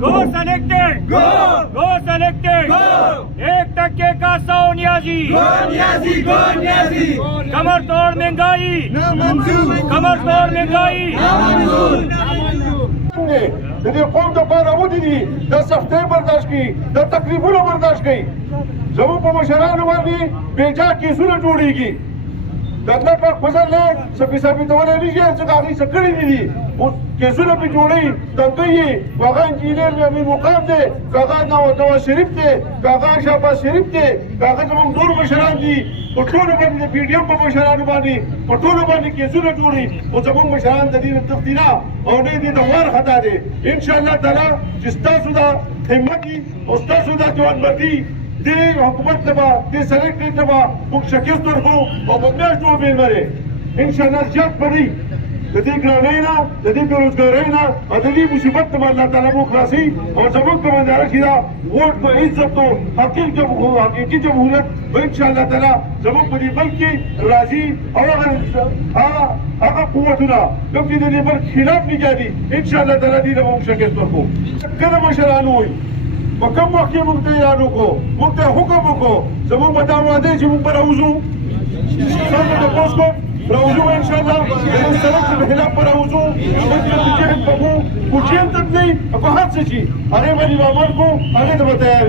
गो सेलेक्टेड गो सेलेक्टेड 1% का 100 नियाजी कमर तोड़ महंगाई कमर तोड़ महंगाई د دې قوم دپاره ودرېږي د سختۍ برداشت کړي د تکلیفونو برداشت کړي زموږ په مشرانو باندې بېجا کیسونه جوړېږي د الله پاک فضل دی څه پې ثابتولی نه شي چې هغوی څه کړي نه دي اوس کیسونه پې جوړوي دنګۍ یې که هغه انجینر دی امیر مقام دی که هغه نواز شریف دی که هغه شهباز شریف دی که هغه زموږ نور مشران دي په ټولو باندې د پي ډي ایم په مشرانو باندې په ټولو باندې کیسونه جوړي خو زموږ مشران د دې نه تښتي نه او نه دې د وار خطا دی انشاءالله تعالی چې ستاسو دا همت وي او ستاسو دا جوانمردي دې حکومت ته به دې سلیکټ ته به موږ شکست ورکړو او په میاشتو به بېلمرې انشاءالله زیات به دی د دې ګرانۍ نه د دې بېروزګارۍ نه او د دې مصیبت نه به الله تعالی موږ خلاصوي او زموږ په منظره کې دا ووټ په عزت و حقیقي جمهوریت به انشاءالله تعالی زموږ په دې ملک کې راځي او هغه قوتونه کوم چې د دې ملک خلاف لګیا دي انشاءالله تعالی دې ته به موږ شکست ورکړو کله مشران ووایي په کوم وخت کې موږ ته اعلان وکړو موږ ته حکم وکړو زموږ به دا وعده چې موږ به راوځو څنګه تپوس کوم راوځو انشاءالله زموږ سړک د خلاف به راوځو موږ به د جهل په کوچین تک نه په هر څه چې هغې به عمل کوو هغې ته به تیار